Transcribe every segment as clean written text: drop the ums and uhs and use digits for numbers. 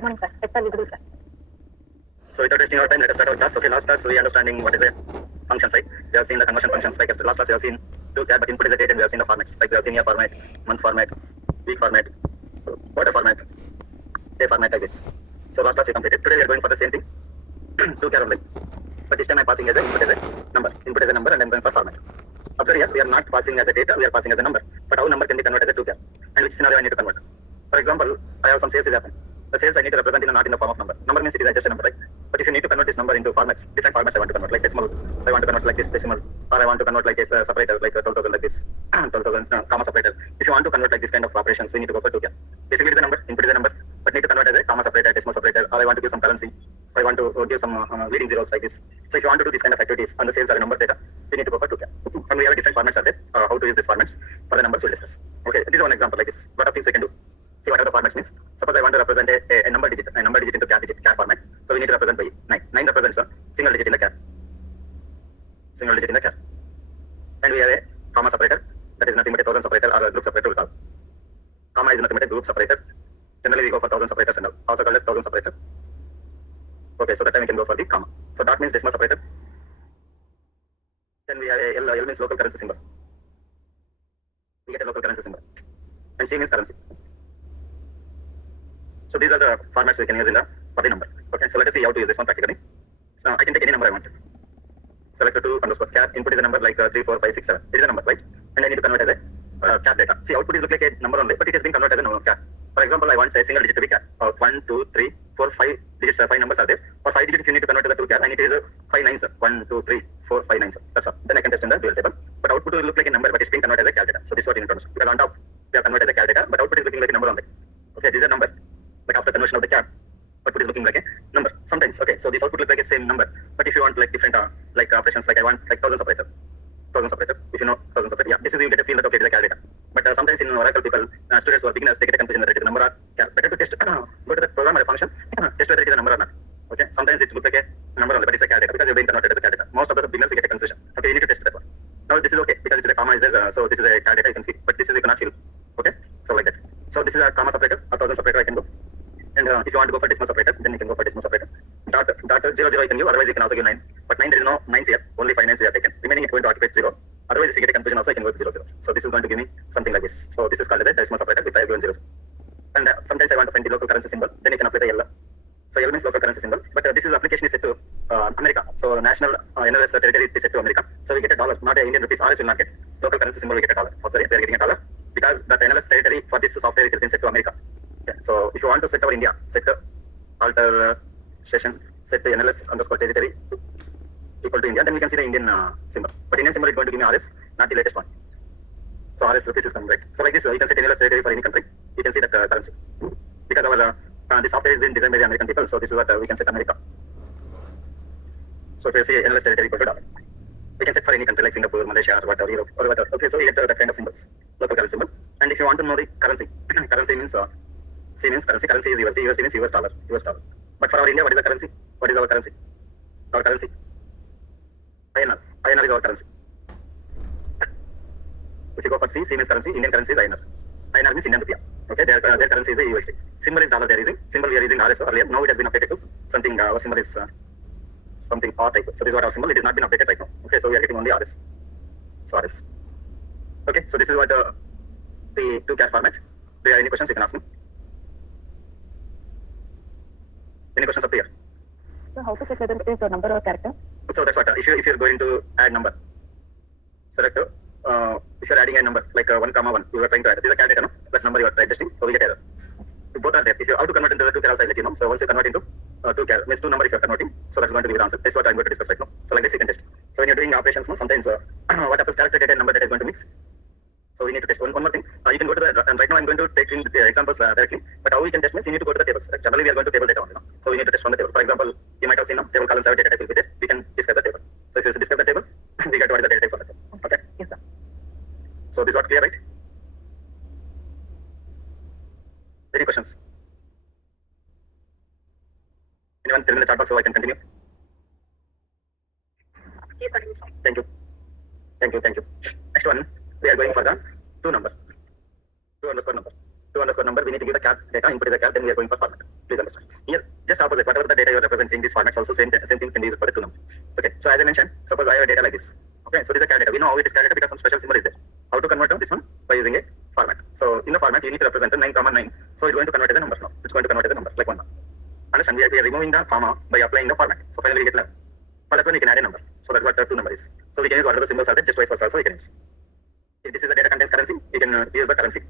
Good morning, sir. Excel visible, sir. So without wasting our time, let us start our class. Okay, last class we understanding what is a functions, right? We have seen the conversion functions. Like last class we have seen two tab, but input is a date, and we have seen the formats. Like we have seen year format, month format, week format, quarter format, day format, like this. So last class we completed. Today we are going for the same thing, two tab only. But this time I am passing as a input as a number. Input as a number, and I am going for format. Observe here, we are not passing as a data, we are passing as a number. But how number can be converted as a two tab? And which scenario I need to convert? For example, I have some sales is happening. The sales I need to represent not in the form of number. Number means it is just a number, right? But if you need to convert this number into formats, different formats I want to convert, like decimal, I want to convert like this decimal, or I want to convert like this separator, like 12,000 like this, 12,000 comma separator. If you want to convert like this kind of operations, we need to go for two tab. Basically it is a number, input is a number, but need to convert as a comma separator, decimal separator, or I want to give some currency, or I want to give some leading zeros like this. So if you want to do this kind of activities on the sales or a number data, we need to go for two tab. And we have different formats are there. How to use these formats for the numbers we'll discuss. Okay, this is one example like this. What of things we can do? See what are the formats means. Suppose I want to represent a number digit into char digit, char format. So we need to represent by 9. 9 represents a single digit in the char. Single digit in the char. And we have a comma separator. That is nothing but a thousand separator or a group separator we call. Comma is nothing but a group separator. Generally we go for thousand separators and all. Also called as thousand separator. Okay, so that time we can go for the comma. So dot means decimal separator. Then we have a L means local currency symbol. We get a local currency symbol. And C means currency. So these are the formats we can use in the for the number. Okay, so let us see how to use this one practically. So I can take any number I want. Select the 2 underscore char. Input is a number like 3, 4, 5, 6, 7. It is a number, right? And I need to convert as a char data. See, output is look like a number only, but it is being converted as a char. For example, I want a single digit to be char. 1, 2, 3, 4, 5 digits. 5 numbers are there. For 5 digits, if you need to convert to the 2 char, I need to use 5 nines. 1, 2, 3, 4, 5 nines. That's all. Then I can test in the dual table. But output will look like a number, but it's being converted as a char data. So this is what you need to understand. Because on top, we are converted as a char data, but output is looking like a number only. Okay, this is a number. But after conversion of the char, output is looking like a number. Sometimes, okay, so this output looks like a same number. But if you want like different like operations, like I want like 1000 separator. 1000 separator. If you know 1000 separator, yeah, this is you get a feel that okay, it is a char data. But sometimes in Oracle people, students who are beginners, they get a confusion whether it is a number or char. Better to test, go to the program or a function, test whether it is a number or not. Okay, sometimes it looks like a number only, but it's a char data because you're being converted as a char data. Most of the beginners get a confusion. Okay, you need to test that one. Now this is okay because it is a comma is there, so this is a char data you can feel, but this is you cannot feel. Okay, so like that. So this is a comma separator, a 1000 separator I can go. And if you want to go for decimal separator, then you can go for decimal separator. Dot 0 0 you can give, otherwise you can also give 9. But 9 there is no 9s here, only 5 9s we have taken. Remaining it's going to occupy 0. Otherwise if you get a confusion also, you can go to 0 0. So this is going to give me something like this. So this is called as a decimal separator if I have given zeros. And sometimes I want to find the local currency symbol, then you can apply the L. So L means local currency symbol, but this is application is set to America. So national NLS territory is set to America. So we get a dollar, not a Indian rupees. RS will not get local currency symbol. We get a dollar. Sorry, we are getting a dollar because the NLS territory for this software it has been set to America. Okay. So if you want to set our India, set alter session, set the NLS underscore territory equal to India, then we can see the Indian symbol. But Indian symbol is going to give me RS, not the latest one. So RS rupees is coming, right? So like this, you can set NLS territory for any country. You can see that currency because our the software is been designed by the American people. So this is what we can set America. So if you see NLS territory equal to dollar, we can set for any country like Singapore, Malaysia, or whatever, Europe, or whatever. Okay, so we get that kind of symbols, local currency symbol. And if you want to know the currency, currency means C means currency. Currency is USD. USD means US dollar. US dollar. But for our India, what is the currency? What is our currency? Our currency. INR. INR is our currency. If you go for C, C means currency. Indian currency is INR. INR means Indian rupee. Okay, their currency is a USD. Symbol is dollar they are using. Symbol we are using RS earlier. Now it has been updated to something. Our symbol is something R type. So this is what our symbol. It is not been updated right now. Okay, so we are getting only RS. So RS. Okay, so this is what the two char format. Do you have any questions? You can ask me. Any questions up here? So how to check whether it is a number or character? So that's what if you're going to add number, select if you're adding a number like 1 comma 1, you are trying to add. This is a char data, no? Plus number you are testing, so we get error. Both are there. If you how to convert into the 2 char also I'll let you know. So once you convert into 2 char, means 2 number if you're converting, so that's going to be the answer. That's what I'm going to discuss right now. So like this you can test. So when you're doing operations, no, sometimes what happens character data and number data is going to mix. So we need to test one more thing. You can go to the, and right now I'm going to take in the examples directly, but how we can test means you need to go to the tables. Generally we are going to table data only, no? So we need to test from the table. For example, you might have seen table columns have data type will be there. We can describe the table. So if you describe the table, we get what is the data type for the table. Okay? Yes, sir. So this is what clear, right? Any questions? Anyone tell me in the chat box so I can continue? Please continue. Thank you. Thank you. Thank you. Next one. We are going for the 2 number. 2 underscore number. 2 underscore number. We need to give the char data. Input is a char. Then we are going for format. Please understand. Here, just opposite, whatever the data you are representing, these formats also same thing can be used for the two number. Okay, so as I mentioned, suppose I have a data like this. Okay, so this is a char data. We know how it is char data because some special symbol is there. How to convert this one? By using a format. So in the format, you need to represent a 9, 9. So it's going to convert as a number now. It's going to convert as a number, like 1. Understand? We are removing the comma by applying the format. So finally we get 11. For that one, we can add a number. So that's what the two number is. So we can use whatever the symbols are there, just vice versa also we can use. If this is the data contains currency, we can use the currency.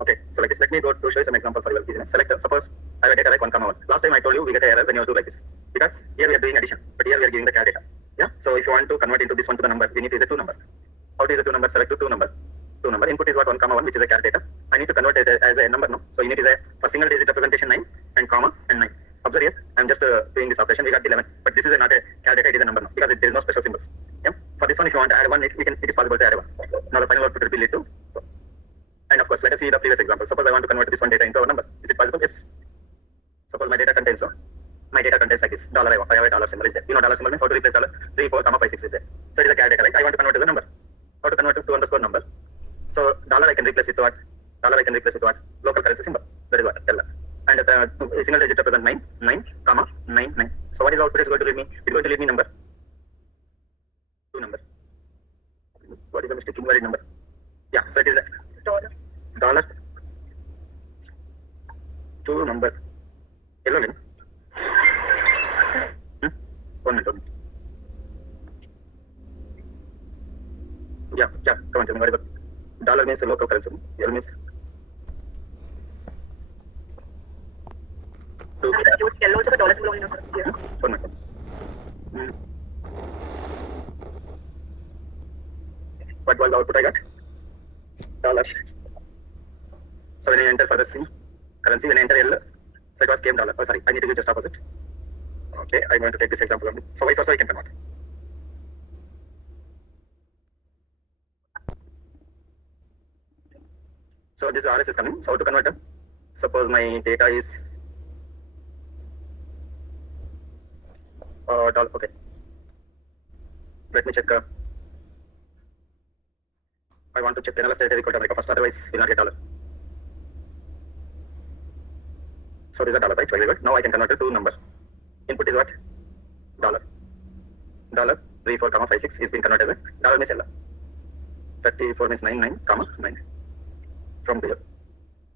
Okay, so like this. Let me go to show you some example for your easiness. Select, suppose I have a data like 1, 1. Last time I told you we get an error when you do like this. Because here we are doing addition, but here we are giving the char data. Yeah, so if you want to convert into this one to the number, we need to use a 2 number. How to use a 2 number? Select to 2 number. 2 number. Input is what? 1, 1, which is a char data. I need to convert it as a number, no? So you need to use a for single digit representation 9 and comma and 9. Observe here, I am just doing this operation. We got 11, but this is not a char data. It is a number now because there is no special symbols. Yeah. For this one, if you want to add 1, it is possible to add 1. Now the final output will be lead to. And of course, let us see the previous example. Suppose I want to convert this one data into a number. Is it possible? Yes. Suppose my data contains like this. Dollar. I have a dollar symbol is there. You know dollar symbol means how to replace dollar 3, 4, 5, 6 is there. So it is a char data, right? I want to convert to the number. How to convert to 2 underscore number? So dollar I can replace it to what? Dollar I can replace it to what? Local currency symbol. That is what. Dollar. And a single digit represent 9, 9, comma 9, 9. So what is the output? It's going to leave me. It's going to leave me number. 2 number. What is the mistake? Invalid number. Yeah. So it is dollar 2 number. Hello, Lynn. 1 minute. Yeah. Come on, tell me what is the dollar means a local currency. L means. Use yellow also the dollar symbol only, no, sir. Here. 1 minute. What was the output I got? Dollar. So when I enter for the C currency, when I enter L, so it was came dollar. Oh, sorry, I need to do just opposite. Okay, I'm going to take this example only. So vice versa, I can convert. So this RS is coming. So how to convert them? Suppose my data is dollar. Okay. Let me check. I want to check analyze data equal to America first. Otherwise, we'll not get dollar. So this is a dollar, right? Very good. Now I can convert it to number. Input is what? Dollar. Dollar 3, 4, 5, 6 is being converted as a dollar means L. 34 means 9, 9, 9. From here.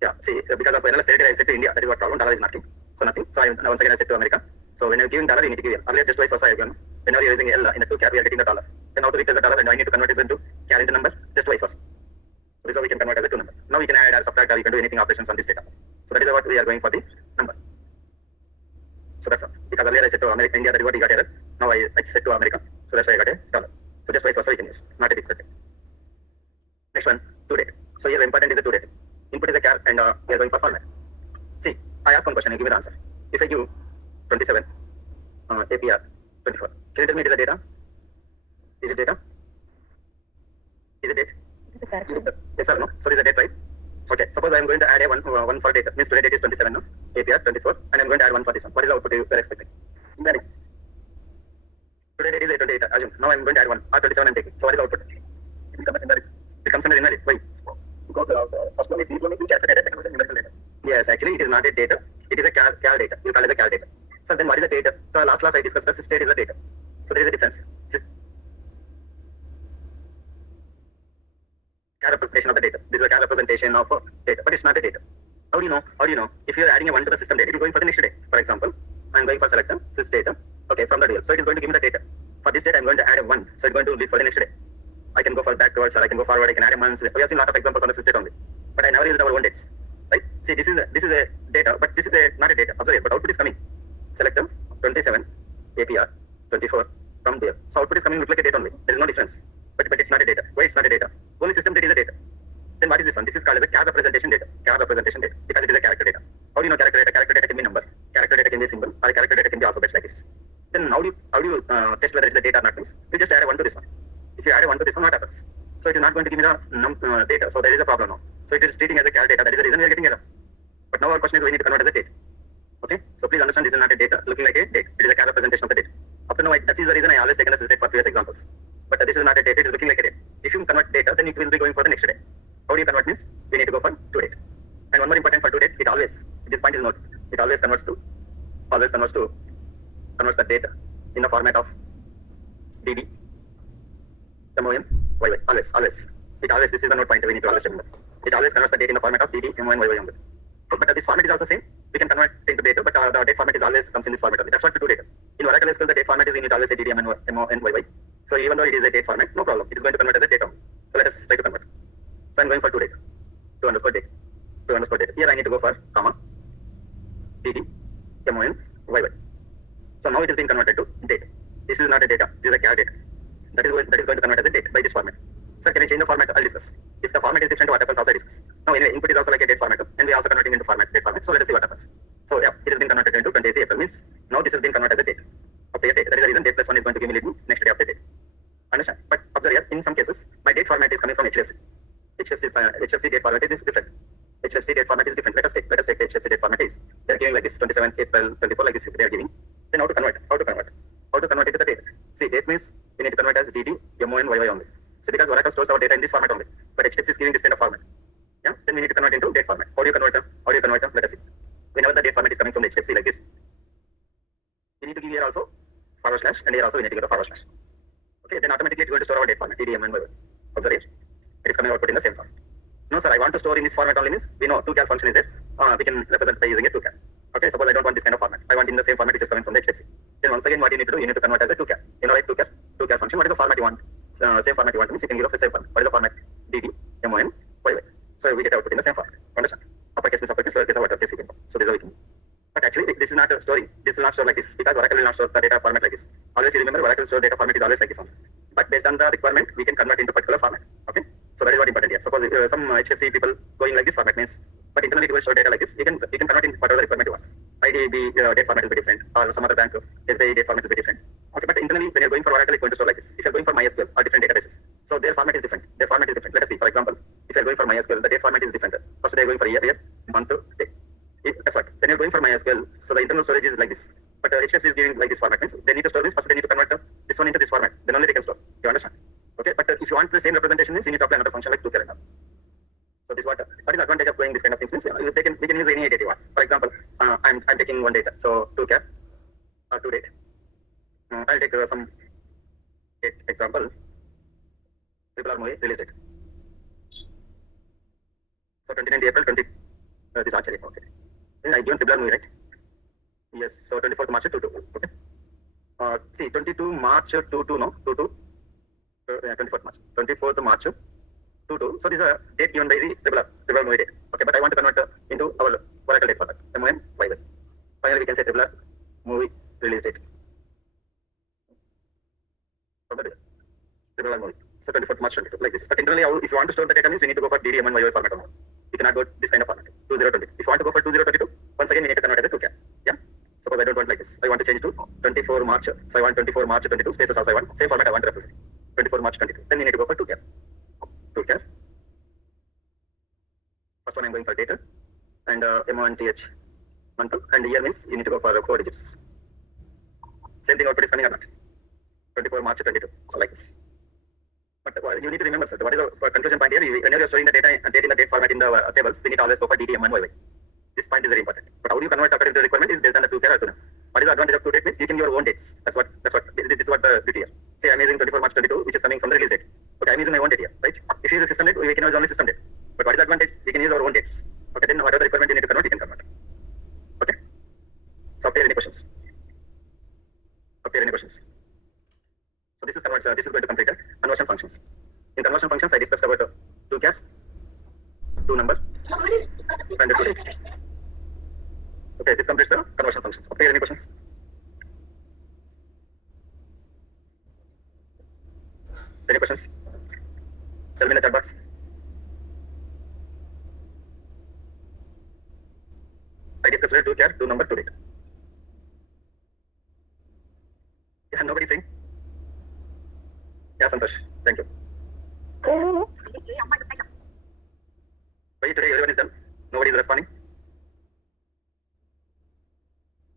Yeah. See, because of analyze data, I set to India. That is what problem. Dollar is nothing. So nothing. So once again I set to America. So when you're giving dollar, you need to give L. Earlier just twice also I have given. Whenever you're using L in the 2 char, we are getting the dollar. Then how to replace the dollar and I need to convert this into char into number, just twice also. So this is how we can convert as a 2 number. Now we can add or subtract or we can do anything operations on this data. So that is what we are going for the number. So that's all. Because earlier I said to America, India, that is what we got error. Now I set to America. So that's why I got a dollar. So just vice versa we can use. Not a difficult thing. Next one, to date. So here the important is the to date. Input is a char and we are going for format. See, I ask one question and give me the answer. If I give 27, APR 24. Can you tell me it is a data? Is it data? Is it date? It is a character. Yes or no? So this is a date, right? Okay. Suppose I am going to add a one for data. Means today date is 27, no? APR 24, and I am going to add 1 for this one. What is the output you are expecting? Invalid. Today date is 28. Assume. Now I am going to add 1. R27 I am taking. So what is the output? It becomes invalid. It comes under invalid. Why? Because first one is in character data, second one is numerical data. Yes, actually it is not a data. It is a char data. You call it a char data. So then what is the data? So last class I discussed the state is the data. So there is a difference. Char representation of the data. This is a char representation of data, but it's not a data. How do you know? How do you know? If you are adding a 1 to the system data, it is going for the next day. For example, I am going for select sys data. Okay, from the dual. So it is going to give me the data. For this data, I am going to add a 1. So it is going to lead for the next day. I can go for backwards or I can go forward. I can add a month. We have seen a lot of examples on the sys data only. But I never used our own dates. Right? See, this is a data, but this is not a data. Observe it, but output is coming. Select 27, APR 24 from there. So output is coming look like a data only. There is no difference. But it's not a data. Why it's not a data? Only system data is a data. Then what is this one? This is called as a char representation data. Char representation data because it is a character data. How do you know character data? Character data can be number. Character data can be a symbol. Or character data can be alphabets like this. Then how do you test whether it's a data or not? Means you just add a 1 to this one. If you add a 1 to this one, what happens? So it is not going to give me the data. So there is a problem now. So it is treating as a char data. That is the reason we are getting error. But now our question is we need to convert as a date. Okay. So please understand this is not a data looking like a date. It is a char representation of the date. Up to now, that is the reason I always taken as a date for previous examples. But this is not a date. It is looking like a date. If you convert data, then it will be going for the next day. How do you convert means? We need to go for to date. And one more important for to date, it is point is note. It always converts to always converts the data in the format of DD, MON, YY. Always. It always, this is the node pointer we need to always remember. It always converts the data in the format of DD, MON, YY only. But this format is also same. We can convert into data, but the date format is always comes in this format only. That's what to do data. In Oracle SQL, the date format is you need to always say DD, MON, YY. So even though it is a date format, no problem. It is going to convert as a data. So let us try to convert. So I'm going for to data, to underscore data, to underscore data. Here I need to go for comma, DD, MON, YY. So now it is being converted to data. This is not a data. This is a char data. That is going to convert as a date by this format. Sir, can I change the format? I'll discuss. If the format is different, what happens also I discuss. Now anyway, input is also like a date format, and we are also converting into date format. So let us see what happens. So yeah, it has been converted into 28th April. Means now this has been converted as a date. Update date. That is the reason date plus 1 is going to give me next day update date. Understand? But observe here, in some cases, my date format is coming from HFC. HFC date format is different. HFC date format is different. Let us take the HFC date format is. They are giving like this 27 April 24 like this. They are giving. Then how to convert? How to convert it to the date? See, date means we need to convert as DD, MON, YY only. So because Oracle stores our data in this format only, but HFC is giving this kind of format. Yeah, then we need to convert into date format. How do you convert them? Let us see. Whenever the date format is coming from the HFC like this, we need to give here also forward slash, and here also we need to give the forward slash. Okay, then automatically it's going to store our date format, DD, MON, YY. Observe here. It is coming output in the same format. No sir, I want to store in this format only means we know 2char function is there. We can represent by using a 2char. Okay, suppose I don't want this kind of format. I want in the same format which is coming from the HFC. Then once again what you need to do, you need to convert as a 2char. You know, right, 2char function. What is the format you want? Same format you want means you can give the same format. What is the format? DD, MON, YY. So we get output in the same format. Understand? Uppercase means uppercase, lowercase or whatever case you can. So this is how we can. But actually this is not a story. This will not store like this because Oracle will not store the data format like this. Always you remember Oracle store data format is always like this one. But based on the requirement, we can convert into particular format. Okay. So that is what important here. Suppose some HFC people going like this format means, but internally it will store data like this. You can convert in whatever the requirement you want. IDB date format will be different, or some other bank SBI date format will be different. Okay, but internally when you're going for Oracle, it's going to store like this. If you're going for MySQL or different databases, so their format is different. Let us see. For example, if you're going for MySQL, the date format is different. First they're going for year, month, day. That's what. When you're going for MySQL, so the internal storage is like this. But HFC is giving like this format means they need to store this. First they need to convert this one into this format. Then only they can store. You understand? Okay, but if you want the same representation means you need to apply another function like 2char. So this what is the advantage of doing this kind of things means we can use any data you want. For example, I'm taking one data, so 2char or 2date. I'll take some date example. People are movie release date. So 29th April 20. This actually okay. Then I given people movie, right? Yes. So 24th March 22. Okay. See 22 March 22 no 22. 24th March. 24th March 22. So this is a date given by the regular movie date. Okay, but I want to convert into our Oracle date format. MON, YY. Finally, we can say regular movie release date. Regular movie. So 24th March 22, like this. But internally, if you want to store the data means we need to go for DD, MON, YY format only. You cannot go this kind of format. 2022. If you want to go for 2022, once again we need to convert as a 2char. Yeah. Suppose I don't want like this. I want to change to 24 March. So I want 24 March 22 spaces also I want. Same format I want to represent. 24 March 22. Then we need to go for 2char. 2char. First one I'm going for data and MONTH month and year means you need to go for 4 digits. Same thing output is coming or not? 24 March 22. So like this. But you need to remember, sir, what is the conclusion point here? Whenever you're storing the data and in the date format in the tables, we need to always go for DD, MON, YY. This point is very important. But how do you convert according to the requirement is based on the 2char or 2. What is the advantage of 2 date means you can give your own dates. This is what the beauty here. Say I'm using 24 March 22, which is coming from the release date. Okay, I'm using my own date here, right? If you use a system date, we can use only system date. But what is the advantage? We can use our own dates. Okay, then whatever the requirement you need to convert, you can convert. Okay. So up here any questions? So this is converts. This is going to complete the conversion functions. In conversion functions, I discussed about 2char, 2 number, and the 2 date. Okay, this completes the conversion functions. Okay, any questions? Any questions? Tell me in the chat box. I discussed about 2char, 2 number, 2 date. Yeah, nobody saying? Yeah, Santosh. Thank you. Why today everyone is done? Nobody is responding?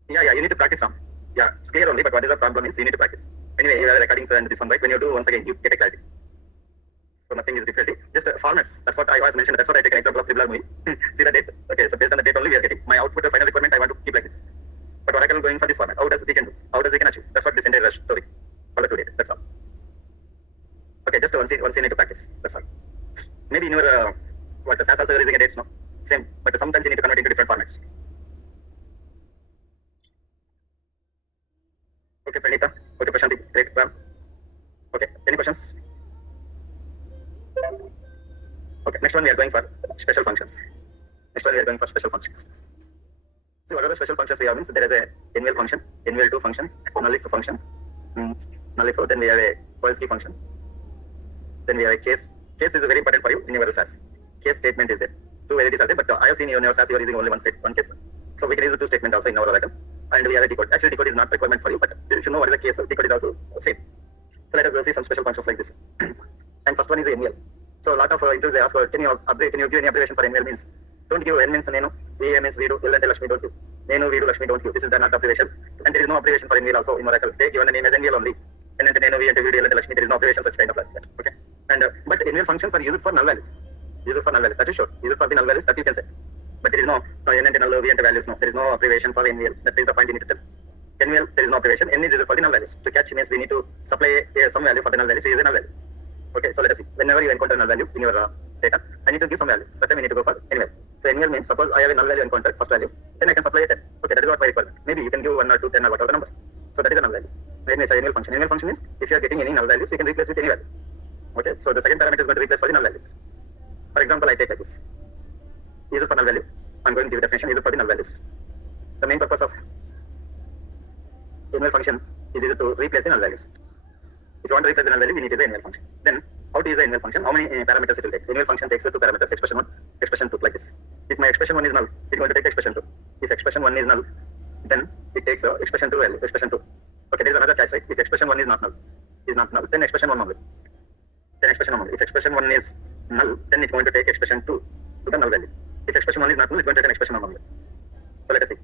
Yeah, you need to practice now. Yeah, it's clear only, but what is the problem is you need to practice. Anyway, you have recordings and this one, right? When you do once again, you get a clarity. So nothing is different. Just formats. That's what I always mentioned. That's what I take an example of regular movie. See the date. Okay, so based on the date only we are getting. My output, the final requirement, I want to keep like this. But what I Oracle going for this format. How does we can do? How does we can achieve? That's what this entire story for the today. That's all. Okay, just once you need to practice. That's all. Maybe in your what the SAS also using a dates, no? Same, but sometimes you need to convert into different formats. Okay, Pranita. Okay, Prashanti. Great. Okay, any questions? Okay, next one we are going for special functions. Next one we are going for special functions. So what are the special functions we have? Means there is a NVL function, NVL2 function, nullif function, nullif, then we have a Polsky function. Then we have a case. Case is very important for you in your SAS. Case statement is there. Two varieties are there, but I have seen in your SAS you are using only one case. So we can use the two statement also in our Oracle. And we have a decode. Actually, decode is not requirement for you, but if you know what is the case, decode is also same. So let us see some special functions like this. And first one is NVL. So a lot of interviews they ask, can you give any abbreviation for NVL means? Don't give N means Nenu, V means Vidu, L and Lakshmi don't give. Nenu, Vidu, Lakshmi don't give. This is the not abbreviation. And there is no abbreviation for NVL also in Oracle. They given the name as NVL only. And then Nenu, V and Vidu, L and Lakshmi, there is no abbreviation such kind of like that. Okay. And but NVL functions are used for null values. Used for null values, that is sure. Used for the null values that you can say. But there is no N and null, V and values, no. There is no abbreviation for NVL. That is the point you need to tell. NVL, there is no abbreviation. N is used for the null values. To catch means we need to supply some value for the null values. We use a null value. Okay, so let us see. Whenever you encounter null value in your data, I need to give some value. That time we need to go for NVL. So NVL means suppose I have a null value encountered, first value, then I can supply a 10. Okay, that is what my requirement. Maybe you can give 1 or 2, 10 or whatever the number. So that is a null value. Let me say NVL function. NVL function means if you are getting any null values, you can replace with any value. Okay, so the second parameter is going to replace for the null values. For example, I take like this. Use it for null value. I'm going to give a definition. Use it for the null values. The main purpose of NVL function is used to replace the null values. If you want to replace the null value, we need to use a NVL function. Then how to use a NVL function? How many parameters it will take? NVL function takes 2 parameters, expression 1, expression 2, like this. If my expression 1 is null, it's going to take expression 2. If expression 1 is null, then it takes expression 2 value, expression 2. Okay, there is another choice, right? If expression 1 is not null, then expression 1 only. Then expression 1 only. If expression 1 is null, then it's going to take expression 2 to the null value. If expression 1 is not null, it's going to take an expression 1 only. So let us see.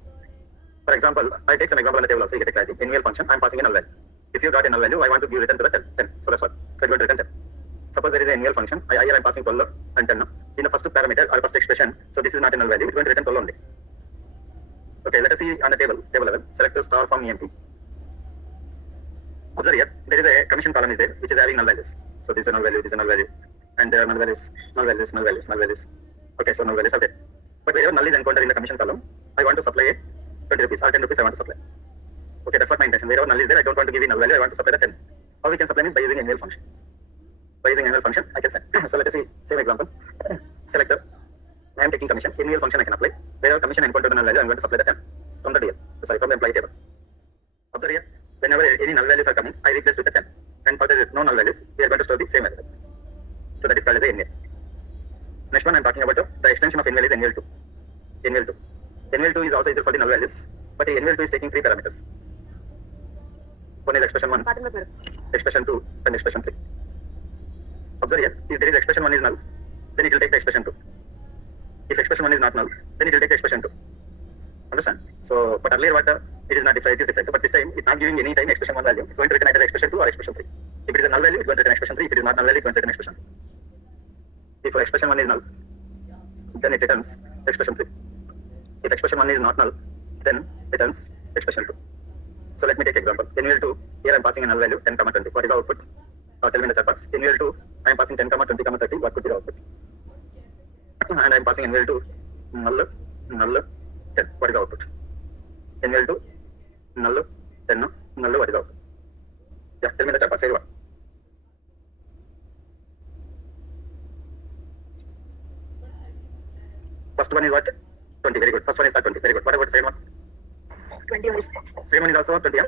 For example, I take some example on the table also, you get a clarity. NVL function, I'm passing a null value. If you got a null value, I want to give return to the 10. So that's what. So I'm going to return 10. Suppose there is an NVL function. Here I'm passing 12 and 10. In the first parameter or first expression, so this is not a null value. It's going to return 12 only. Okay, let us see on the table level. Select the star from EMP. Observe here, there is a commission column is there, which is having null values. So this is a null value, this is a null value, and there are null values, null values, null values, null values. Okay, so null values are there. But wherever null is encountered in the commission column, I want to supply 20 rupees or 10 rupees I want to supply. Okay, that's what my intention. Wherever null is there, I don't want to give a null value, I want to supply the 10. How we can supply is by using NVL function. By using NVL function, I can set. So let us see, same example. Selector, I am taking commission. NVL function I can apply. Wherever commission encountered the null value, I am going to supply the 10 from the DL. Sorry, from the employee table. Observe here, whenever any null values are coming, I replace with the 10. And for the no null values, we are going to store the same values. So that is called as a NVL. Next one I am talking about the extension of NVL is NVL2. NVL2. NVL2 is also used for the null values, but the NVL2 is taking 3 parameters. One is expression 1, expression 2, and expression 3. Observe here, if there is expression 1 is null, then it will take the expression 2. If expression 1 is not null, then it will take the expression 2. Understand? So, but earlier what it is not different, it is different. But this time, it's not giving any time expression 1 value. It's going to return either expression 2 or expression 3. If it is a null value, it's going to return expression 3. If it is not null value, it's going to return expression 2. If expression 1 is null, then it returns expression 3. If expression 1 is not null, then it returns expression 2. So let me take example. NVL2, here I am passing a null value 10, 20. What is the output? Now tell me in the chat box. NVL2, I am passing 10, 20, 30. What could be the output? And I am passing NVL2 null, 10. What is the output? NVL2 null, 10, null. What is the output? Yeah, tell me in the chat box. Say what? First one is what? 20. Very good. First one is 20. Very good. What about second one? 20 only. Second one is also 20. Yeah?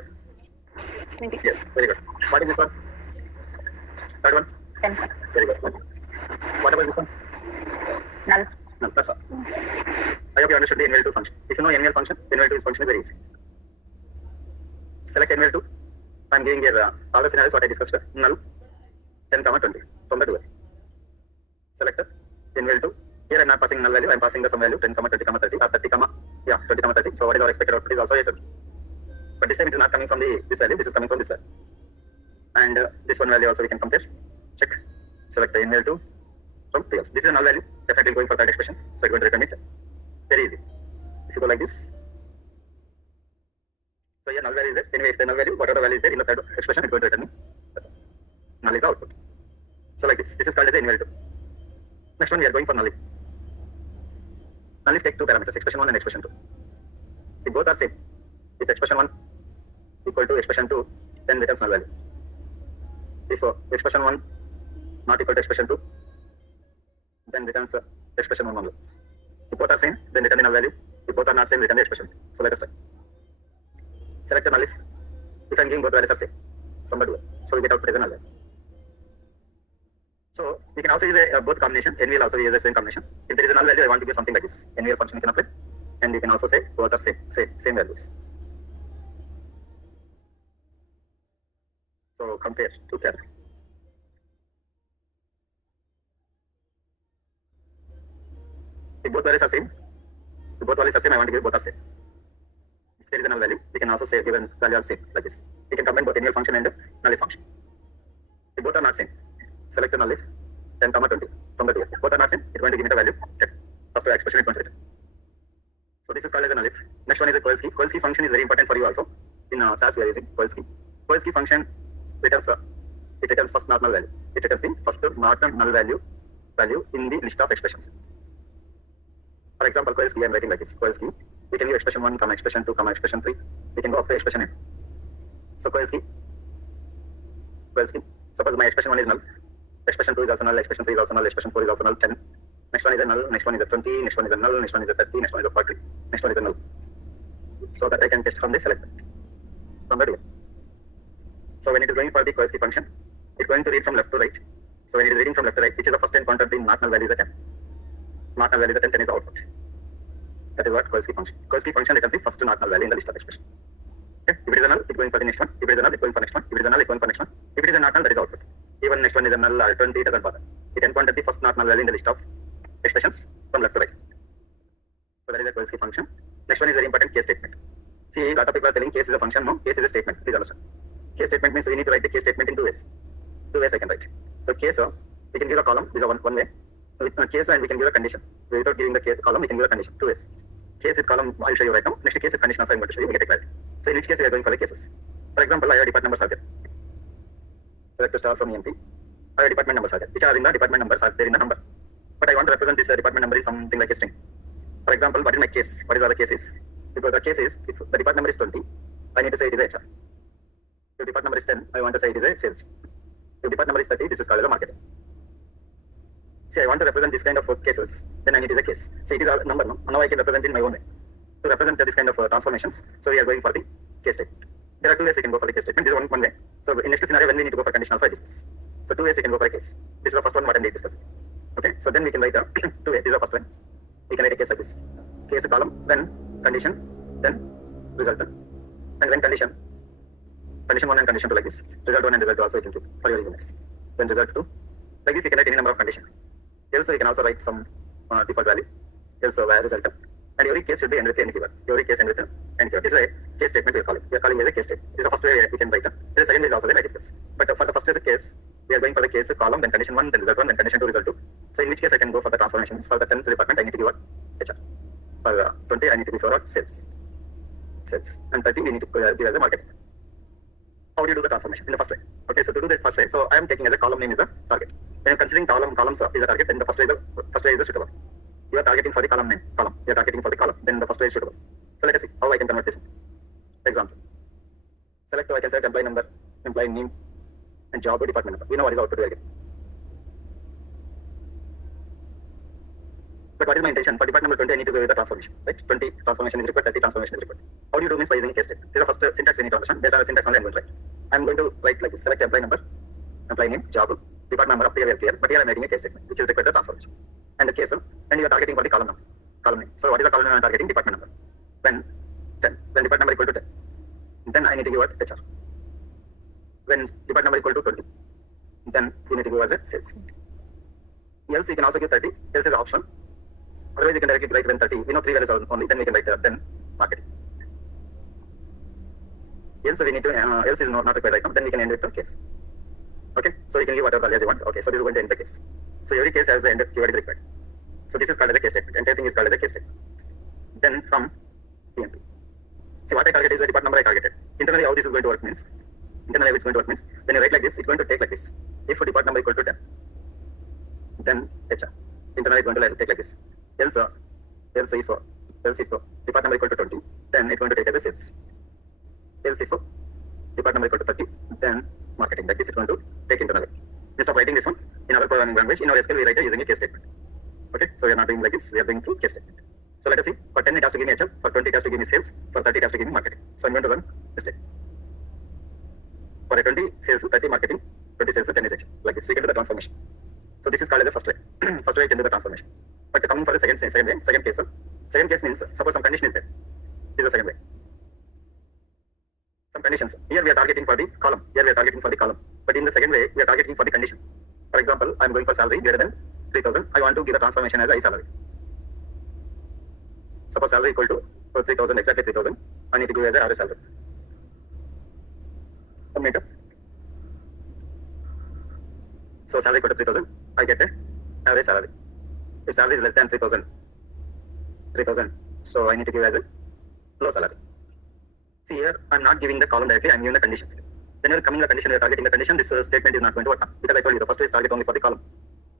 20. Yes. Very good. What is this one? Third one? 10. Very good. What about this one? Null. Null. That's all. I hope you understood the NVL2 function. If you know NVL function, NVL2 function is very easy. Select NVL2. I am giving here all the scenarios what I discussed here. Null, 10, 20 from the dual. Select NVL2. Here I am not passing null value, I am passing the some value 10, 20, 30 or 30, 20, 30. So what is our expected output is also 8. But this time it is not coming from this value, this is coming from this value. And this one value also we can compare. Check. Select the NVL2 from 12. This is a null value, definitely going for that expression. So it's going to return it. Very easy. If you go like this, So here null value is there. Anyway, if the null value, whatever value is there in the third expression, it's going to return me. Null is the output. So like this is called as the invalid. Next one we are going for null if. Null if take two parameters, expression 1 and expression 2. If both are same, if expression 1 equal to expression 2, then returns null value. If expression 1 not equal to expression 2, then returns expression 1 only. If both are same, then return the null value. If both are not same, return the expression. So let us try. Select a null if I'm giving both values are same from the dual. So we get output as a null value. So we can also use both combination. N will also use the same combination. If there is a null value, I want to give something like this. N function you can apply, and you can also say both are same values. So compare to char. If both values are same, I want to give both are same. If there is a null value, we can also say given value are same like this. We can combine both null function and null function. If both are not same, select a null if 10, 20 from the dual. If both are not same, it's going to give me the value 10. First expression is going to return. So this is called as a null if. Next one is a coils key. Coils key function is very important for you also. In SAS we are using coils key. Coils key function returns first not null value. It returns the first not null value in the list of expressions. For example, coils key I am writing like this. Coils key. We can use expression 1, expression 2, expression 3. We can go up to expression n. So coils key. Suppose my expression 1 is null. Expression 2 is also null. Expression 3 is also null. Expression 4 is also null. 10. Next one is a null. Next one is a 20. Next one is a null. Next one is a 30. Next one is a 40. Next one is a null. So that I can test from the select from the dual. So when it is going for the coils key function, it's going to read from left to right. So when it is reading from left to right, which is the first encounter, the not null value is a 10. Not null value is a 10. 10 is the output. That is what coils key function. Coils key function returns the first not null value in the list of expression. Okay. If it is a null, it's going for the next one. If it is a null, it's going for next one. If it is a null, it's going for next one. If it is a not null, that is output. Even next one is a null or 20, it doesn't bother. It encountered the first not null value in the list of expressions from left to right. So that is a coils key function. Next one is very important, case statement. See, a lot of people are telling case is a function. No, case is a statement. Please understand. Case statement means we need to write the case statement in two ways. Two ways I can write. So case, we can give a column. This is one way. With case and we can give a condition. Without giving the case column, we can give a condition. Two ways. Case with column, I'll show you right now. Next case with condition also I'm going to show you. We get it right. So in which case we are going for the cases. For example, I have department numbers are there. Select a star from EMP. I have department numbers are there, which are in the department numbers are there in the number. But I want to represent this department number in something like a string. For example, what is my case? What is other case is? If the case is, if the department number is 20, I need to say it is a HR. If department number is 10, I want to say it is a sales. If department number is 30, this is called as a marketing. See, I want to represent this kind of cases, then I need is a case. See, it is a number, no? Now I can represent in my own way. To represent this kind of transformations, so we are going for the case statement. There are two ways we can go for the case statement. This is one way. So in next scenario, when we need to go for condition, also I discuss. So two ways we can go for a case. This is the first one what I'm discussing. Okay, so then we can write two ways. This is the first one. We can write a case like this. Case column, then condition, then result. And when condition 1 and condition 2 like this. Result 1 and result 2 also you can keep for your reasons. Then result 2. Like this you can write any number of condition. Else you can also write some default value. Else result. And every case should be ended with any keyword. Every case ended with any keyword. This is a case statement we are calling. We are calling it as a case statement. This is the first way we can write. There is second way is also there I discuss. But for the first is a case, we are going for the case column, then condition 1, then result 1, then condition 2, result 2. So in which case I can go for the transformations. For the 10th department I need to give what? HR. For 20 I need to give for what? Sales. And 30 we need to give as a marketing. How do you do the transformation? In the first way. Okay, so to do that first way, so I am taking as a column name is the target. When I'm considering columns is a target, then the first way is the suitable. You are targeting for the column name, column. You are targeting for the column, then the first way is suitable. So let us see how I can convert this. Example. Select, I can select employee number, employee name, and job or department number. We know what is output we are getting. But what is my intention? For department number 20, I need to go with the transformation. Right? 20 transformation is required, 30 transformation is required. How do you do this by using a case statement? This is the first syntax we need to understand. Based on the syntax only I'm going to write. I'm going to write like this. Select employee number, employee name, job, department number, up here we are clear. But here I'm writing a case statement, which is required the transformation. And the case, and you are targeting for the column number, column name. So what is the column name I'm targeting? Department number. When 10, when department number equal to 10, then I need to give what? HR. When department number equal to 20, then you need to give as a sales. Else you can also give 30. Else is optional. Otherwise you can directly write when 30. We know 3 values only. Then we can write then marketing. Else we need to else is not required right now. Then we can end with the case. Okay. So you can give whatever values you want. Okay. So this is going to end the case. So every case has the end keyword is required. So this is called as a case statement. Entire thing is called as a case statement. Then from PMP. See, what I target is the depart number I targeted. Internally, how this is going to work means, internally how it's going to work means, when you write like this, it's going to take like this. If depart number equal to 10, then HR. Internally, it's going to take like this. Else if depart number equal to 20, then it's going to take as a sales. Else if depart number equal to 30, then marketing. Like this, it's going to take internally. Instead of writing this one in other programming language, in our SQL, we write it using a case statement. Okay, so we are not doing like this, we are doing through case statement. So let us see, for 10 it has to give me HR, for 20 it has to give me sales, for 30 it has to give me marketing. So I'm going to run this step. For a 20 sales, 30 marketing, 20 sales, 10 is HR. Like this, we can do the transformation. So this is called as a first way. First way I can do the transformation. But coming for the second case, second case means suppose some condition is there. This is the second way. Some conditions. Here we are targeting for the column. Here we are targeting for the column. But in the second way, we are targeting for the condition. For example, I am going for salary greater than 3,000. I want to give a transformation as I salary. Suppose salary equal to 3,000, exactly 3,000. I need to give as a average salary. 1 minute. So salary equal to 3,000. I get a average salary. If salary is less than 3,000, so I need to give as a low salary. See here, I'm not giving the column directly, I'm giving the condition. When you're coming the condition, you're targeting the condition, this statement is not going to work on. Because I told you, the first way is target only for the column.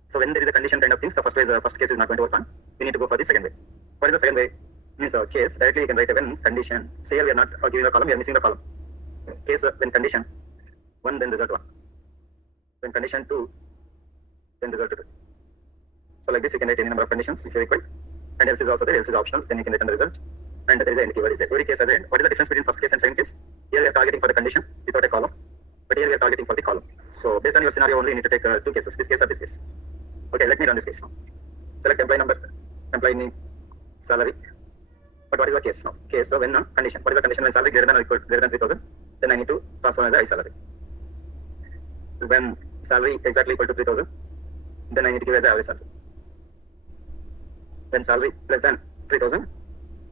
So when there is a condition kind of things, the first case is not going to work on. We need to go for the second way. What is the second way? Means a case, directly you can write a when condition. So here we are not giving the column, we are missing the column. Case when condition 1, then result 1. When condition 2, then result 2. So like this, you can write any number of conditions if you require. And else is also there, else is optional, then you can return the result. And there is an end keyword is there. Every case has an end. What is the difference between first case and second case? Here we are targeting for the condition without a column. But here we are targeting for the column. So based on your scenario only, you need to take 2 cases, this case or this case. Okay, let me run this case now. Select employee number, employee name, salary. But what is the case now? Case, so when condition. What is the condition when salary greater than or equal greater than 3,000? Then I need to transform as a I salary. When salary exactly equal to 3,000, then I need to give as a average salary. When salary less than 3,000,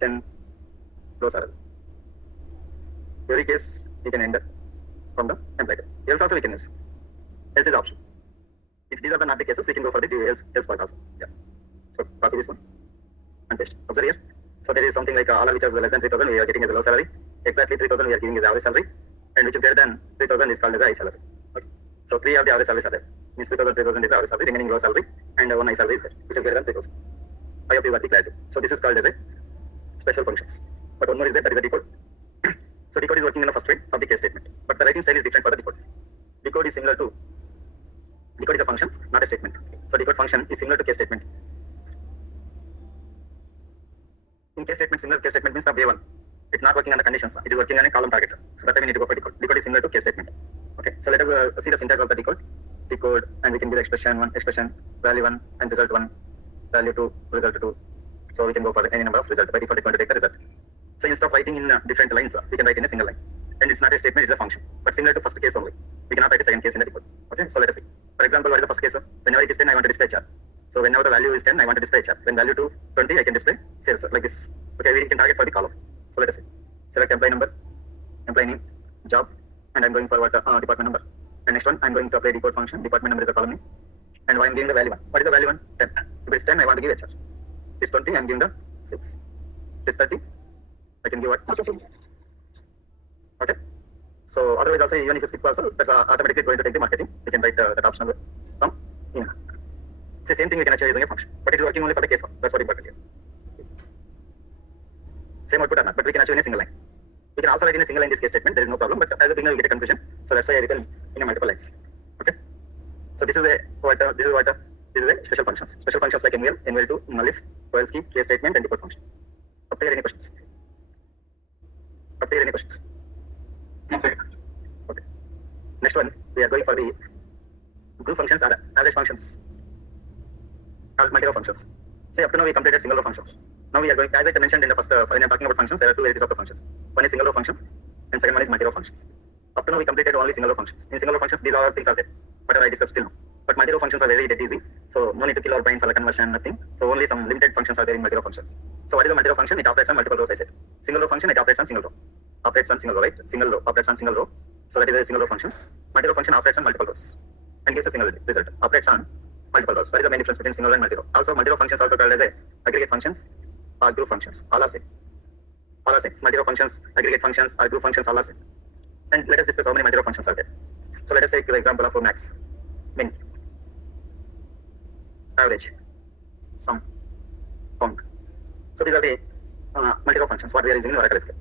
then low salary. Every case you can enter from the employee. Else also we can use. Else is option. If these are the not the cases, we can go for the else part also. Yeah. So copy this one and paste. Observe here. So there is something like all which is less than 3,000 we are getting as a low salary. Exactly 3,000 we are giving as average salary, and which is greater than 3,000 is called as a high salary. Okay. So 3 of the average salaries are there. Means 3,000 is average salary, remaining low salary, and 1 high salary is there, which is greater than 3,000. I hope you got the clarity. So this is called as a special functions. But one more is there, that is a decode. So decode is working in the first way of the case statement. But the writing style is different for the decode. Decode is similar to, decode is a function, not a statement. So decode function is similar to case statement. In case statement, similar case statement means the way one. It's not working on the conditions. It is working on a column targeter. So that time we need to go for decode. Decode is similar to case statement. Okay. So let us see the syntax of the decode. Decode, and we can give expression 1, expression, value 1, and result 1, value 2, result 2. So we can go for any number of result. By default, it's going to take the result. So instead of writing in different lines, we can write in a single line. And it's not a statement, it's a function. But similar to first case only. We cannot write a second case in the decode. Okay. So let us see. For example, what is the first case? Whenever it is 10, I want to display char. So whenever the value is 10, I want to display char. When value to 20, I can display sales like this. Okay, we can target for the column. So let us see. Select employee number, employee name, job, and I'm going for what department number. And next one, I'm going to apply decode function. Department number is the column name. And I'm giving the value 1. What is the value 1? 10. If it's 10, I want to give HR. If it's 20, I'm giving the 6. If it's 30, I can give what? Okay. So otherwise also, even if you skip also, that's automatically going to take the marketing. We can write that optional from in. It's the same thing we can achieve using a function. But it is working only for the case one. That's what important here. Same output or not, but we can achieve in a single line. We can also write in a single line this case statement, there is no problem, but as a beginner you get a confusion. So that's why I written in a multiple lines. Okay. So this is a special functions. Special functions like MVL, MVL2, nullif, else key, case statement, and decode function. Up here any questions? No, sir. Okay. Next one, we are going for the group functions or average functions. Multi-row functions. So up to now we completed single row functions. Now we are going, as I mentioned in the first, when I'm talking about functions, there are 2 varieties of the functions. One is single row function, and second one is multi-row functions. Up to now we completed only single row functions. In single row functions, these are things are there, whatever I discussed till now. But multi-row functions are very dead easy, so no need to kill our brain for the conversion, nothing. So only some limited functions are there in multi-row functions. So what is a multi-row function? It operates on multiple rows, I said. Single row function, it operates on single row. Operates on single row, right? Single row operates on single row. So that is a single row function. Multi-row function operates on multiple rows and gives a single result. Operates on multiple rows. That is the main difference between single row and multi-row. Also, multi-row functions also called as a aggregate functions or group functions. All are same. all are same. Multi-row functions, aggregate functions, or group functions, all are same. And let us discuss how many multi-row functions are there. So let us take the example of max, min, average, sum, count. So these are the multi-row functions what we are using in Oracle SQL.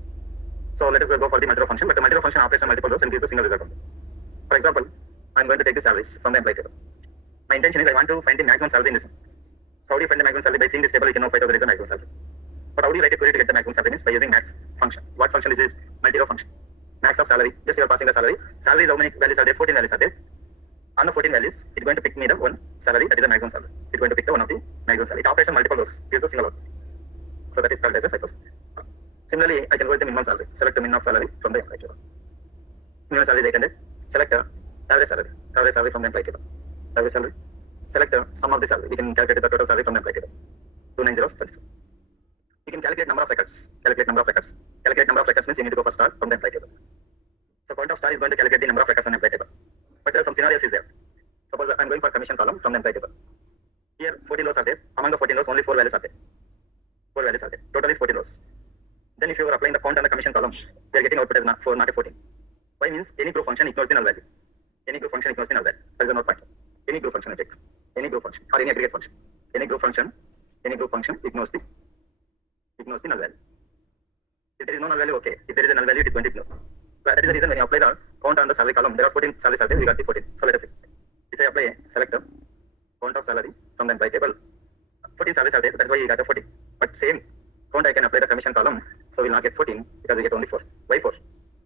So let us go for the multi-row function, but the multi-row function operates on multiple rows and gives a single result only. For example, I am going to take the salaries from the employee table. My intention is I want to find the maximum salary in this one. So how do you find the maximum salary? By seeing this table, you can know 5,000 is the maximum salary. But how do you write a query to get the maximum salary? Means by using max function. What function is this? Multi-row function. Max of salary. Just you are passing the salary. Salary is how many values are there? 14 values are there. On the 14 values, it's going to pick me the one salary that is the maximum salary. It's going to pick the one of the maximum salary. It operates on multiple rows. Gives the single row. So that is called as a 5,000. Similarly, I can go with the minimum salary. Select the minimum salary from the employee table. Minimum salary is 800. Select the average salary. Average salary from the employee table. Average salary. Select the sum of the salary. We can calculate the total salary from the employee table. 29024. We can calculate number of records. Calculate number of records. Calculate number of records means you need to go for star from the employee table. So count of star is going to calculate the number of records on the employee table. But there are some scenarios is there. Suppose I am going for commission column from the employee table. Here 14 rows are there. Among the 14 rows, only 4 values are there. 4 values are there. Total is 14 rows. Then if you are applying the count on the commission column, you are getting output as not 4, not a 14. Why means any group function ignores the null value. Any group function ignores the null value. That is the note point. Any group function I take. Any group function or any aggregate function. Any group function ignores the null value. If there is no null value, okay. If there is a null value, it is going to ignore. But that is the reason when you apply the count on the salary column, there are 14 salaries are there, we got the 14. So let us see. If I apply select the count of salary from the employee table, 14 salaries are there, that's why you got a 14. But same count I can apply the commission column, so we will not get 14 because we get only 4. Why 4?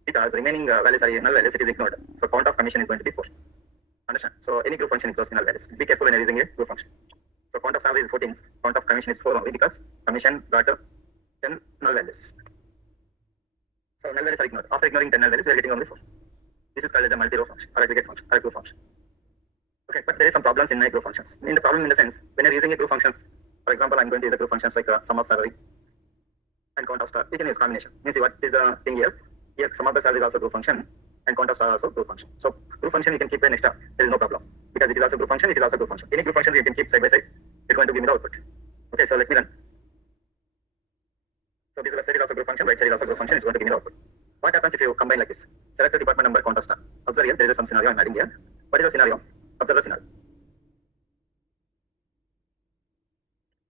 Because remaining values are null values, it is ignored. So count of commission is going to be 4. Understand? So any group function ignores the null values. Be careful when using a group function. So count of salary is 14, count of commission is 4 only because commission got 10 null values. So null values are ignored. After ignoring 10 null values, we are getting only 4. This is called as a multi-row function or aggregate function or a group function. Okay, but there is some problems in my group functions. In the problem in the sense, when you are using a group functions, for example, I am going to use a group functions like sum of salary and count of star. You can use combination. You see what is the thing here? Here, sum of the salary is also group function and count of star also group function. So group function you can keep an extra. There is no problem because it is also group function. It is also group function. Any group function you can keep side by side. It's going to give me the output. Okay, so let me run. So this left side is also group function. Right side is also group function. It's going to give me the output. What happens if you combine like this? Select the department number, count of star. Observe here. There is some scenario I am adding here. What is the scenario? Observe the scenario.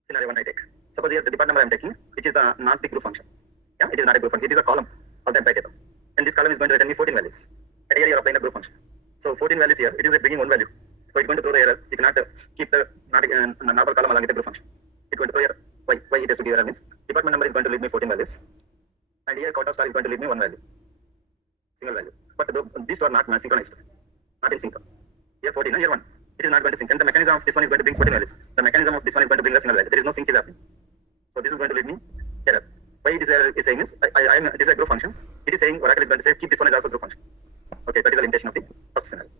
Scenario 1 I take. Suppose here the department number I am taking, which is not the group function. Yeah, it is not a group function. It is a column of the employee table. And this column is going to return me 14 values. And here you are applying the group function. So 14 values here, it is bringing one value. So it's going to throw the error. You cannot keep the normal column along with the group function. It's going to throw error. Why it has to give error means department number is going to leave me 14 values. And here count of star is going to leave me one value. Single value. But these two are not synchronized. Not in sync. Here 14, here 1. It is not going to sync. And the mechanism of this one is going to bring 14 values. The mechanism of this one is going to bring a single value. There is no sync is happening. So this is going to lead me error. Why this error is saying is, this is a group function. It is saying Oracle is going to say keep this one as also group function. Okay, that is the limitation of the first scenario.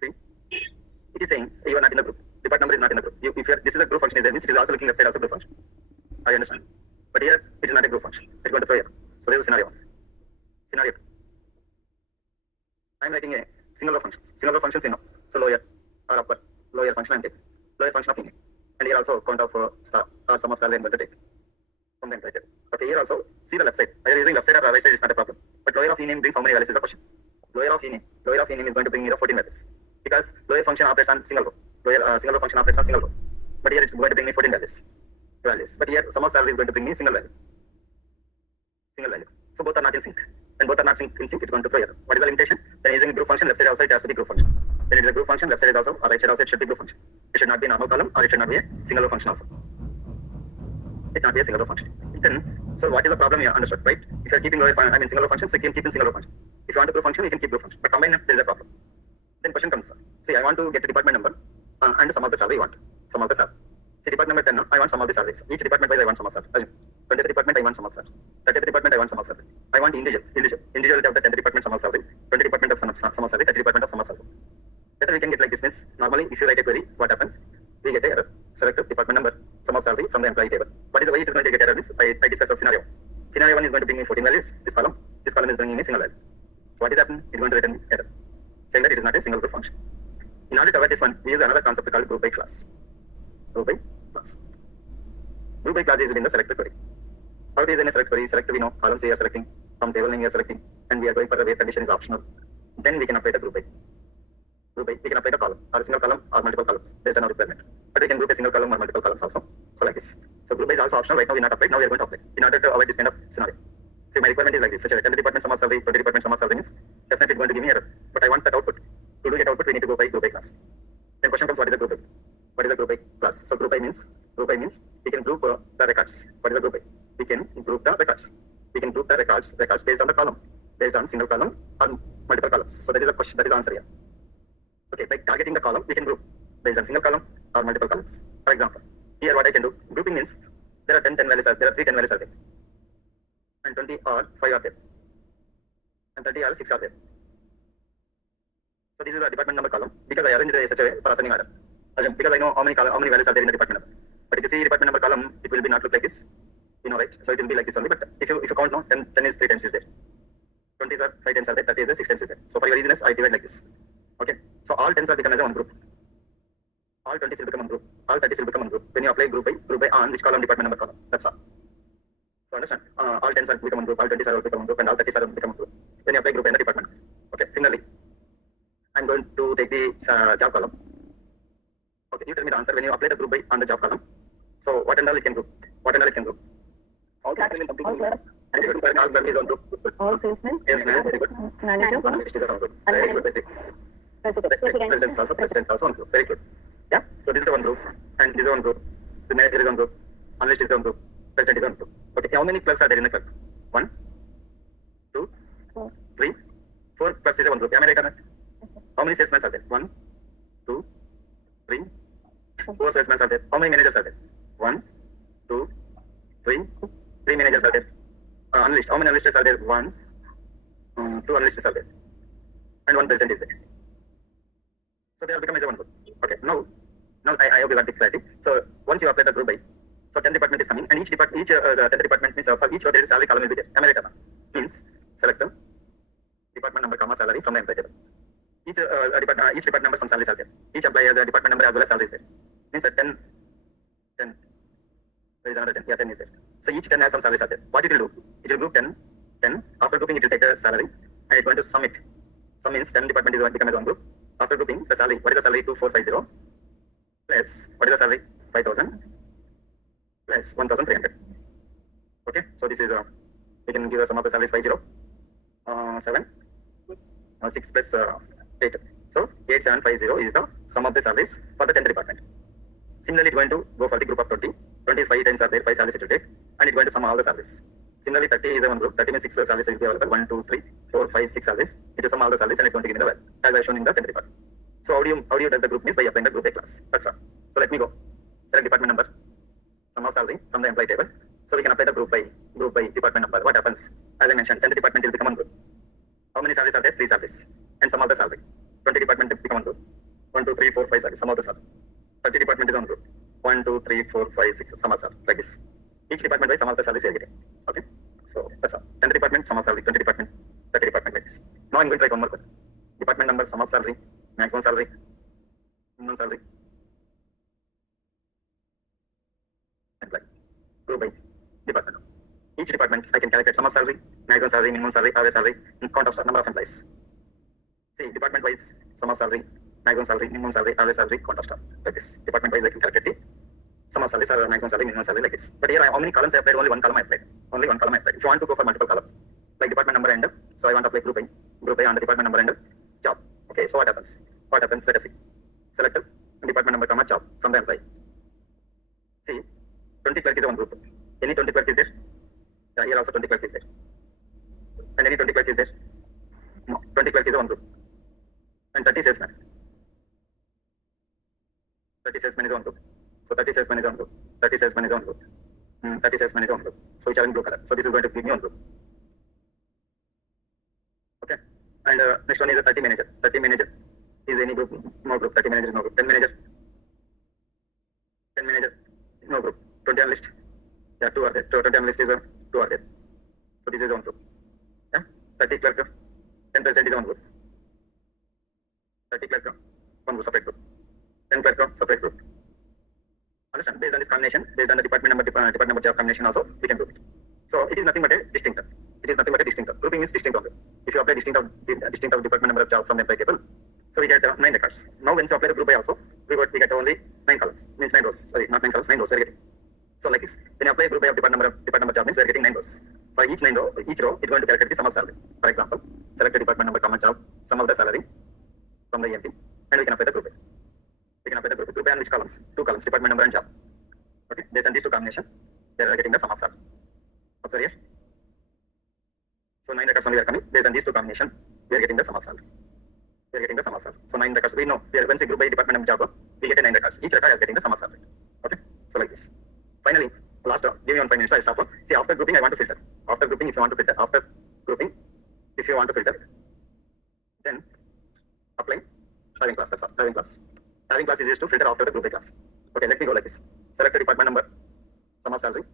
See, it is saying you are not in the group. Department number is not in the group. This is a group function, is there means it is also looking left side also group function. I understand. But here it is not a group function. It is going to throw error. So there is a scenario 1. Scenario 2. I am writing a single row functions. Single row functions you know. So lower or upper. Lower function I am taking. Lower function of init. And here also count of star or sum of salary I am going to take from the employee table. Okay, here also see the left side. Either using left side or right side is not a problem. But lower of ename brings how many values is the question. Lower of ename is going to bring me the 14 values because lower function operates on single row. Lower single row function operates on single row. But here it's going to bring me 14 values. But here sum of salary is going to bring me single value. So both are not in sync. When both are not in sync, it's going to throw error. What is the limitation? When using a group function, left side also it has to be group function. When it is a group function, left side is also or right side also it should be group function. It should not be a normal column or it should not be a single row function also. It not be a single row function. Then, so what is the problem here? Understood, right? If you are keeping single row functions, so you can keep in single row function. If you want a group function, you can keep group function. But combine them, there is a problem. Then question comes. See, I want to get the department number and sum of the salary I want. Sum of the salary. See, department number 10, I want sum of the salaries. Each department wise I want sum of salary. 20th department I want sum of salary. 30th department I want sum of salary. I want individual of the 10th department sum of salary. 20 department of sum of salary. 30 department of sum of salary. Better we can get like this means normally if you write a query, what happens? We get a error. Select the department number, sum of salary from the employee table. What is the way it is going to get error means I discuss of scenario. Scenario 1 is going to bring me 14 values. This column is bringing me single value. So what is happening? It is going to return error, saying that it is not a single group function. In order to avoid this one, we use another concept called group by class. Group by class. Group by class is within the selected query. How it is in a select query? Select, we know columns we are selecting, from table name we are selecting, and we are going for the where condition is optional. Then we can apply the group by. Group by, we can apply the column, or a single column or multiple columns based on our requirement. But we can group a single column or multiple columns also. So like this. So group by is also optional. Right now we not applied. Now we are going to apply in order to avoid this kind of scenario. See, my requirement is like this. Such a 10 department sum of salary, 20 department sum of salary means definitely going to give me error. But I want that output. To do that output, we need to go by group by class. Then question comes, what is a group by? What is a group by class? So group by means we can group the records. What is a group by? We can group the records. We can group the records based on the column, based on single column or multiple columns. So that is a question. That is the answer here. Okay, by targeting the column, we can group based on single column or multiple columns. For example, here what I can do, grouping means there are 10 values, there are 3 10 values are there, and 20 or 5 are there, and 30 or 6 are there. So this is the department number column because I arranged it in such a way for ascending order. Because I know how many values are there in the department number. But if you see department number column, it will be not look like this, you know, right? So it will be like this only. But if you count now, 10 is 3 times is there, 20 is 5 times are there, 30 is 6 times is there. So for your easiness, I divide like this. Okay. So all 10s will become as a one group. All 20s will become one group. All 30s will become one group. When you apply group by on which column? Department number column. That's all. So understand? All 10s will become one group. All 20s will become one group, and all 30s will become one group. When you apply group by in the department. Okay. Similarly, I'm going to take the job column. Okay. You tell me the answer when you apply the group by on the job column. So what and all it can group? What and all it can group? All salesmen will complete. All is on group. All salesmen. Salesman. Very good. Manager. Analyst is on group. Very good. Basic. President also one group. Very good. Yeah. So this is the one group, and this is one group. The manager is one group. Analyst is one group. President is one group. Okay. How many clerks are there in the clerk? 1, 2, 3, 4 clerks is one group. Am I right or not? How many salesmen are there? 1, 2, 3, 4 salesmen are there. How many managers are there? 1, 2, 3, 3 managers are there. Analyst. How many analysts are there? 1, 2 analysts are there, and 1 president is there. So they have become as a one group. Okay. Now I hope you got the clarity. So once you apply the group by, so 10 department is coming, and each 10 department means for each row there is salary column will be there. Am I right or not? Means select the department number comma salary from the employee table. Each department number some salaries are there. Each employee has a department number as well as salaries there. Means that 10. There is another 10. Yeah, 10 is there. So each 10 has some salaries are there. What it will do? It will group 10. After grouping, it will take the salary and it going to sum it. Sum means 10 department is become as one group. After grouping the salary, what is the salary? 2450 plus what is the salary? 5000 plus 1300. Okay, so this is we can give a sum of the salaries 7 6 plus 8. So 8750 is the sum of the salaries for the 10th department. Similarly, it's going to go for the group of 20. 20 is 5 times are there, 5 salaries it will take, and it's going to sum all the salaries. Similarly, 30 is a one group. 30 means 6 salaries will be available. 1, 2, 3, 4, 5, 6 salaries. It is sum all the salaries and it's going to give me the value as I shown in the 10th department. So how do you does the group means by applying the group A class. That's all. So let me go. Select department number, sum of salary from the employee table. So we can apply the group by department number. What happens? As I mentioned, 10th department will become one group. How many salaries are there? 3 salaries. And sum of the salary. 20 department will become one group. 1, 2, 3, 4, 5 salaries. Sum of the salary. 30 department is one group. 1, 2, 3, 4, 5, 6. Sum of salary. Like this. Each department by sum of the salaries we are getting. Okay. So that's all. 10th department, sum of salary. 20 department, 30 department like this. Now I'm going to try one more question. Department number, sum of salary, maximum salary, minimum salary. Apply. Group by department. Each department I can calculate sum of salary, maximum salary, minimum salary, average salary, and count of number of employees. See, department wise, sum of salary, maximum salary, minimum salary, average salary, count of staff. Like this. Department wise I can calculate the sum of salary, maximum salary, minimum salary like this. But here how many columns I applied? Only one column I applied. Only one column I applied. If you want to go for multiple columns, like department number and so I want to apply group A on the department number and job. Okay, so what happens? Let us see. Select the department number comma job from the employee. See, 20 clerk is one group. Any 20 clerk is there? Yeah, here also 20 clerk is there. And any 20 clerk is there? No, 20 clerk is one group. And 30 salesman. 30 salesman is one group. So 30 salesman is one group. 30 salesman is one group. 30 salesman is one group. So which are in blue color. So this is going to give me one group. Okay. And next one is a 30 manager. 30 manager is any group? No group. 30 manager is no group. 10 manager. 10 manager no group. 20 analyst. Yeah, 2 are there. 20 analyst is 2 are there. So this is one group. Yeah. 30 clerk. 10 president is one group. 30 clerk. One group, separate group. 10 clerk, separate group. Understand? Based on this combination, based on the department number job combination also, we can do it. So it is nothing but a distinctor. It is nothing but a distinctor. Grouping is distinct only. If you apply distinct of department number of job from the employee table, so we get 9 records. Now when you apply the group by also, we get only 9 columns. Means 9 rows. Sorry, not 9 columns, 9 rows we are getting. So like this. When you apply group by of department number job means we are getting 9 rows. For each row, it's going to calculate the sum of salary. For example, select the department number common job, sum of the salary from the EMP, and we can apply the group by. We can apply the group by on which columns? 2 columns, department number and job. Okay, based on these 2 combination, they are getting the sum of salary. Observe here. So 9 records only are coming. Based on these 2 combination, we are getting the sum of salary. We are getting the sum of salary. So 9 records. We know once we group by department and job, we get a 9 records. Each record is getting the sum of salary. Okay. So like this. Finally, last give me 1 5 minutes. I stop. See, after grouping, I want to filter. After grouping, if you want to filter, after grouping, if you want to filter, then apply having class. That's all. Having class. Having class is used to filter after the group by class. Okay. Let me go like this. Select the department number, sum of salary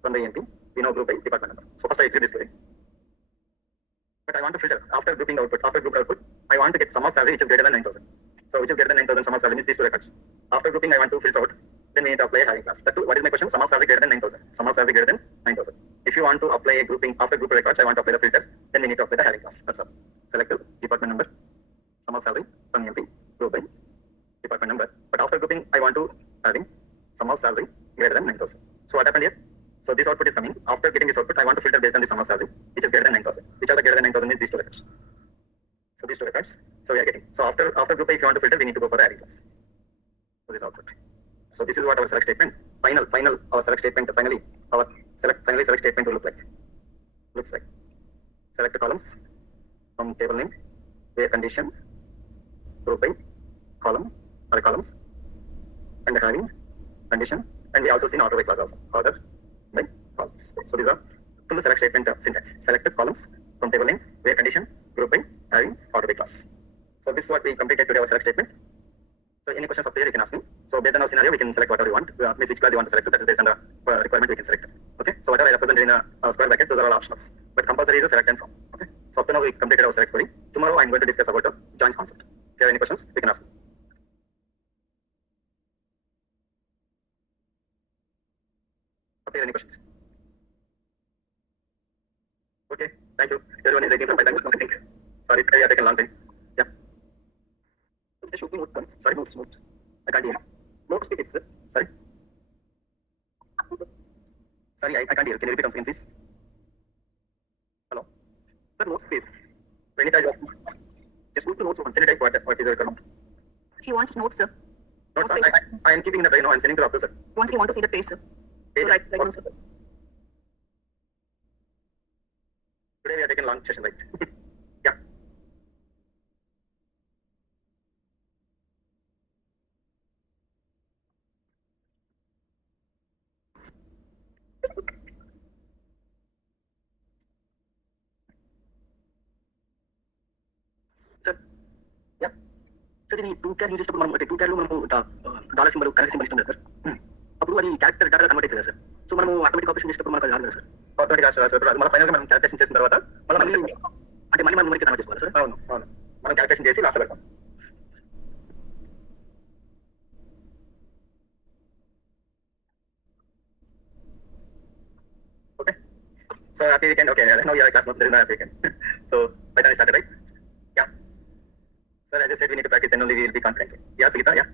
from the EMP. We know group by department number. So first I execute this query. But I want to filter after grouping output. After group output, I want to get sum of salary which is greater than 9,000. So which is greater than 9,000 sum of salary means these 2 records. After grouping, I want to filter out. Then we need to apply a having class. That too, what is my question? Sum of salary greater than 9,000. Sum of salary greater than 9,000. If you want to apply a grouping after group records, I want to apply the filter. Then we need to apply the having class. That's all. Select the department number, sum of salary from EMP, group by department number. But after grouping, I want to having sum of salary greater than 9,000. So what happened here? So this output is coming. After getting this output, I want to filter based on the sum of salary, which is greater than 9,000. Which are the greater than 9,000 is these 2 records. So these 2 records. So we are getting. So after group by, if you want to filter, we need to go for the having class. So this output. So this is what our select statement. Final our select statement. Finally select statement will look like. Looks like. Select the columns from table name, where condition, group by, column or columns, and the having condition, and we also see order by class also. Order by columns. So these are full select statement syntax. Selected columns from table name, where condition, group by, having, order by class. So this is what we completed today our select statement. So any questions up here you can ask me. So based on our scenario, we can select whatever you want. Means which class you want to select. That is based on the requirement we can select. Okay. So whatever I represented in a square bracket, those are all optionals. But compulsory is a select and from. Okay. So up to now we completed our select query. Tomorrow I am going to discuss about the joins concept. If you have any questions, you can ask me. Up here any questions? Okay. Thank you. Everyone is waiting for my time. I think. Sorry, I have taken a long time. Yeah. There should be notes. Sorry, notes. I can't hear. Notes, please. Sorry. Sorry, I can't hear. Can you repeat once again, please? Hello? Sir, notes, please. When it is just move to notes once. Any type what is your requirement? He wants notes, sir. Notes, I am keeping in the tray now. I am sending to the officer. Once he wants to see the page, sir. Page, right now, sir. Today we are taking long session, right? Yeah. Sir. Yeah. Sir, ini 2 can use మనం 2 can లో మనము dollar symbol currency symbol ఇస్తుంది sir. అప్పుడు అది character data convert అవుతుంది sir. So మనము automatic operation చేసేటప్పుడు మనకు అది రాదు సార్. Automatic sir. అది మన ఫైనల్ గా మనం క్యాలిక్యులేషన్ చేసిన తర్వాత మళ్ళీ అంటే మనీ మనం కన్వర్ట్ చేసుకోవాలి సార్. అవును. మనం క్యాలిక్యులేషన్ చేసి లాస్ట్ పెడతాం. Okay. So happy weekend. Okay, now you are class. There is no happy weekend. So by time started, right? Yeah. Sir, as I said, we need to practice. Then only we will be confident. Yeah, Sugita. Yeah.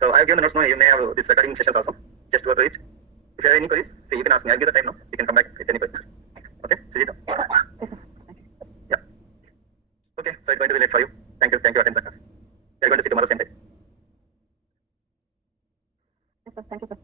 So I have given the notes now. You may have this recording sessions also. Just go through it. If you have any queries, so you can ask me. I'll give the time now. You can come back with any queries. Okay, Sugita. Yeah. Okay. So it's going to be late for you. Thank you. Attend the class. We are going to see tomorrow same time. Yes, sir. Thank you, sir.